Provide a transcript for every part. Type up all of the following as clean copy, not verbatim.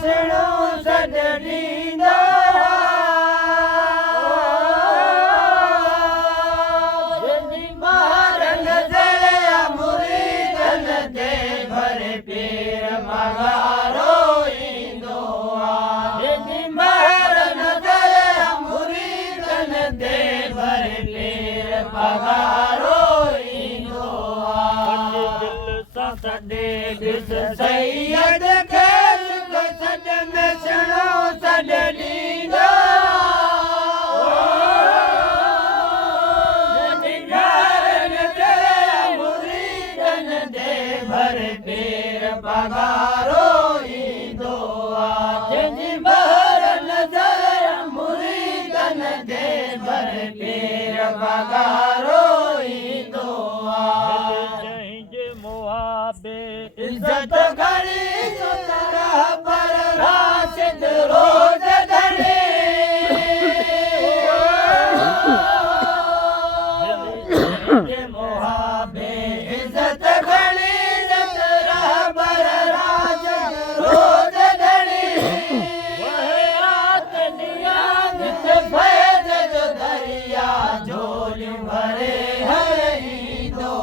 सुनो सॾ ॾींदो जंहिंजी महर नज़र मुरीदनि ते भरे पीर पगारो ईंदो जंहिंजी महर नज़र मुरीदनि ते भरे पीर पगारो ईंदो दिल सां सॾे ॾिस सैयद खे सॾ में सुनो सॾ ॾींदो मुरीदनि ते भरे पीर पगारो ईंदो जंहिंजी महर नज़र मुरीदनि ते भरे पीर पगारो ईंदो जंहिंजे मुआबे इज़त घणी सुतरा पर राशिद रोज़ घणी जंहिंजे मुआबे इज़त घणी सुतरा पर राशिद रोज़ घणी रात दिया जित फैज़ जो दरिया झोलियूं भरे हर ईंदो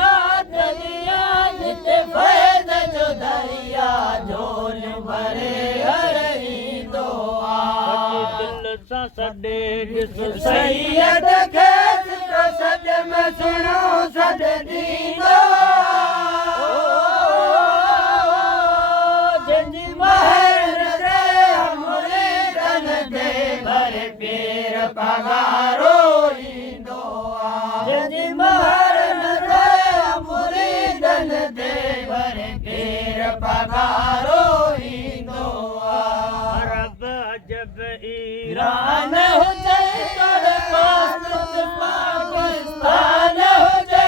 रात दिया जित फैज़ जो दरिया झोलियूं भरे हर ईंदो दिल सां सॾे ॾिस सैयद खे सॾ में सुनो सॾ ॾींदो जंहिंजी महर मुरीदनि ते भरे पीर पगारो ईंदो जंहिंजी महर मुरीदनि ते भरे पीर पगारो ईंदो अरब अजब ईरान हुजे पाकिस्तान हुजे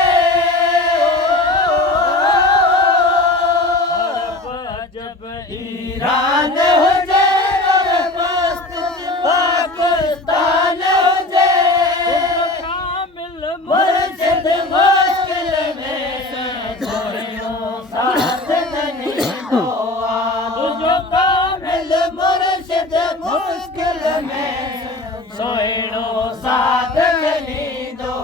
अरब अजब ईरान हुजे पाकिस्तान हुजे कामिल मुर्शिद मुश्किल में सोहिणो साथ ॾींदो तुंहिंजो कामिल मुर्शिद मुश्किल में सोहिणो साथ ॾींदो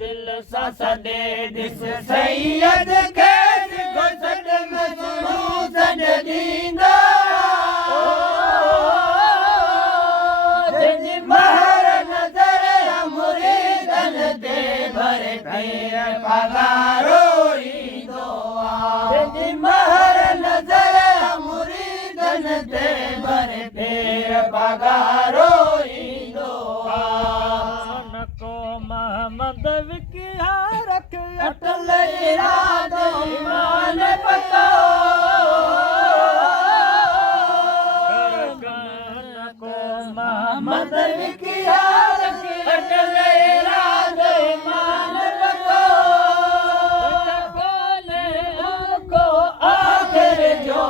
दिल सां सॾे ॾिस सैयद खे सॾ में सुनो सॾ ॾींदो जंहिंजी महर नज़र मुरीदनि ते भरे पीर पगारो ईंदो जंहिंजी महर नज़र मुरीदनि ते भरे पीर पगारो ईंदो को मोहम्मद विकिया रख अटल इरादो ईमान पको को मोहम्मद विकिया रख अटल इरादो ईमान पको को आखिर जो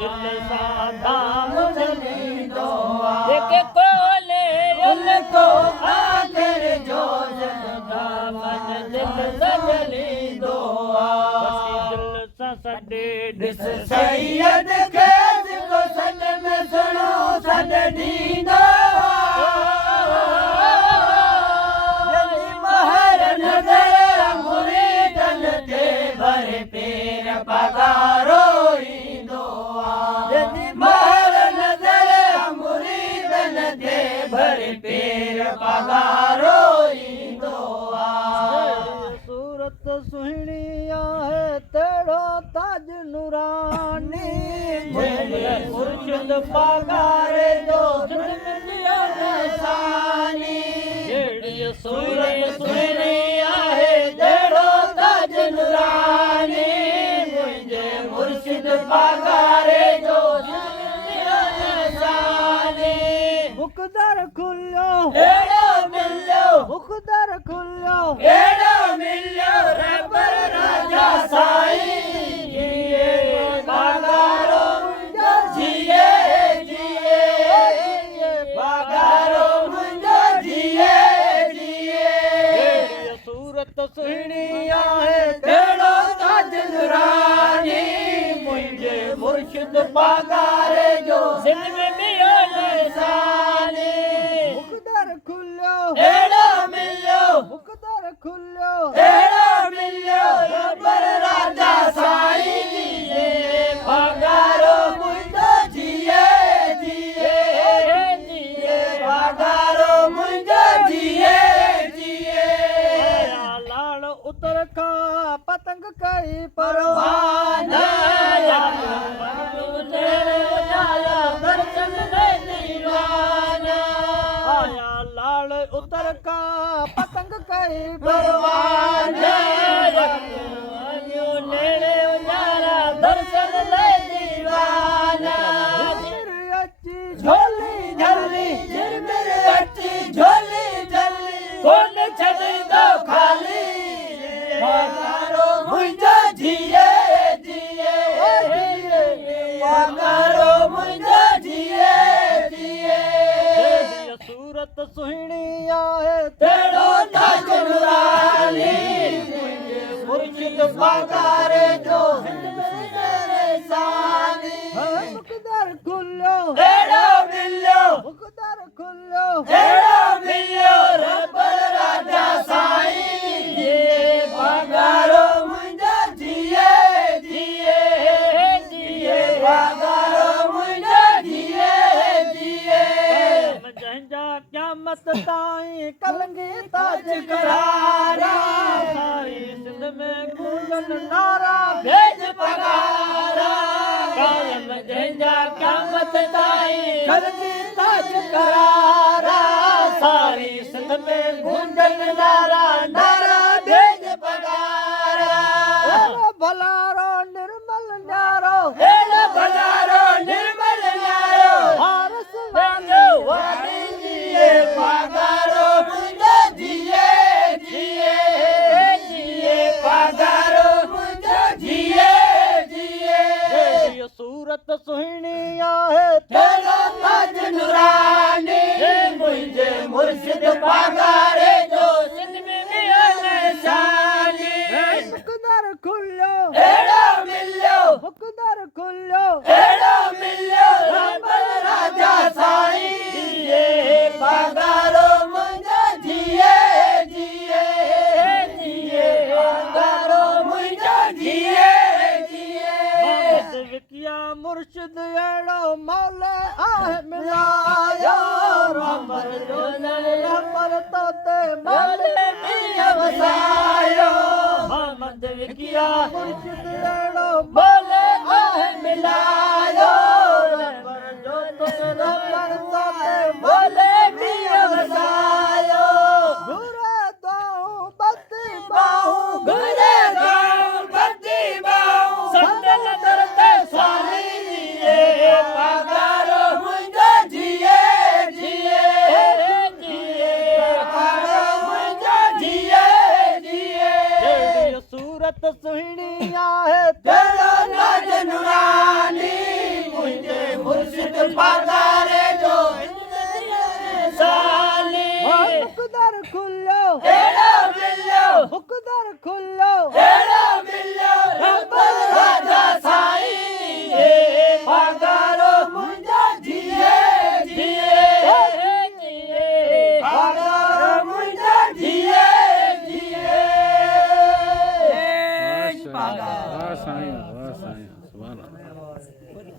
दिल सां धाम ॾींदो जेके कोले उनको आखिर जो दामन दिल सजलींदो दिल सां सॾे ॾिस सैयद खे सॾ में सुनो सॾ ॾींदो जंहिंजी महर नज़र मुरीदनि ते भरे पीर पगारो ईंदो जंहिंजी महर नज़र मुरीदनि ते भरे पीर पगारो ईंदो सूरत सुहिणी आहे तहिड़ो ताज नूरानी मुर्शिद पगारे जो निशानी जहिड़ी सूरत सुहिणी आहे तहिड़ो ताज नूरानी मुंहिंजे मुर्शिद पगारे जो निशानी मुक़दर खुलियो अहिड़ो मिलियो मुक़दर खुलियो अहिड़ो मिलियो रबर राजा साईं जिए पगारो मुंहिंजो जिए पगारो मुंहिंजो जिए सूरत सुहिणी आहे तहिड़ो ताज नूरानी मुंहिंजे खुल्यो एड़ो मिलियो मुकदर खुल्यो एड़ो मिलियो रबर राजा साईं जिए पगारो मुंहिंजो जिए जिए जिए पगारो मुंहिंजो जिए जिए लाल उतर का पतंग कई परवान आया लाल उतर का पतंग कई परवान झोली झोली झिरमिर अची झोली झोली कोन छॾींदो खाली पगारो मुंहिंजो जिए जिए पगारो मुंहिंजो जिए जिए सूरत सुहिणी आहे तेड़ो ताज नूरानी मुर्शिद पगार जो सानी मुकदर खुल्यो एड़ो मिलियो मुकदर खुल्यो एड़ो मिलियो रबर राजा साईं जिए पगारो मुंहिंजो जिए जिए जिए पगारो मुंहिंजो जिए जिए जंहिंजा क़यामत ताईं कलंगी ताज करारा साईं सिंध में गूंजन नारा भेज पगारा कायम जंहिंजा क़यामत ताईं कलंगी ताज करारा सारी सिंध में गूंजन नारा नारा भेज पगारा एड़ो भलारो निर्मल न्यारो एड़ो भलारो निर्मल न्यारो हारस वेंदो वारी जिए पगारो मुंहिंजो जिए जिए जिए पगारो मुंहिंजो जिए जिए जेड़ी सूरत सुहिणी आहे तेड़ो ताज नूरानी मुंहिंजे मुर्शिद पगारे जो सिंध में निशानी मुकदर खुल्यो एड़ो मिलियो मुकदर खुल्यो एड़ो मिलियो रबर राजा साईं जिए पगारो मुंहिंजो जिए जिए जिए पगारो मुंहिंजो जिए जिए मोहम्मद विकिया मुर्शिद अहिड़ो मौले आहे मिलायो रबर जो रबर तोते मौले मींहं वसायो मोहम्मद विकिया मुर्शिद अहिड़ो बोले आहे मिलायो रबर जो तोते रबर तोते बोले मींहं वसायो घुरे दो बत्ती बाहूं घुरे गाऊं बदी बाहूं संदल दरते साली जिए पगारो मुंहिंजो जिए जिए जिए पगारो मुंहिंजो जिए जिए जेड़ी सूरत सुहिणी आहे तेड़ो ताज नूरानी मुंहिंजे मुर्शिद पगारे जो साली मुकदर खुल्यो एड़ो मिलियो मुकदर खुल्यो एड़ो मिलियो रबर राजा साईं पगारो मुंहिंजो जिए जिए जिए पगारो मुंहिंजो जिए जिए पगार वाह साईं वाह साईं सुभाणे अल्लाह